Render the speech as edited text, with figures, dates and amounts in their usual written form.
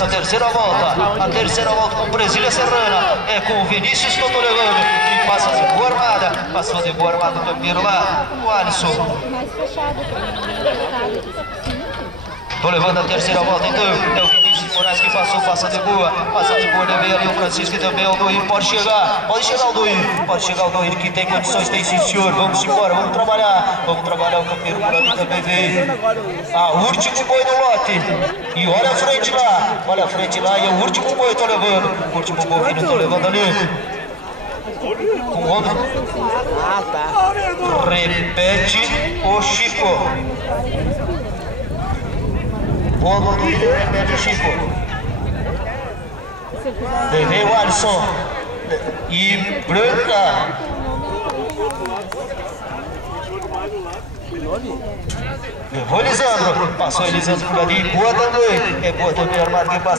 A terceira volta com Brasília Serrana, é com o Vinícius que eu tô levando, e passa de boa armada, passou de boa armada o campeiro lá, o Alisson. Tô levando a terceira volta então, é o Vinícius Moraes que passou, passa de boa, levei ali o Francisco e também o Aldoir, pode chegar o Aldoir que tem condições, tem sim senhor, vamos embora, vamos trabalhar o campeiro por ali também veio, o último boi do lote, e olha a frente lá, e é o último boi eu tô levando, o último bovino eu tô levando ali, com o ombro, repete o Chico. Boa corrida, repete Chico. Levei o Alisson. E Branca. Levou Elisandro. Passou Elisandro por ali. Boa também. É boa também armado que passa.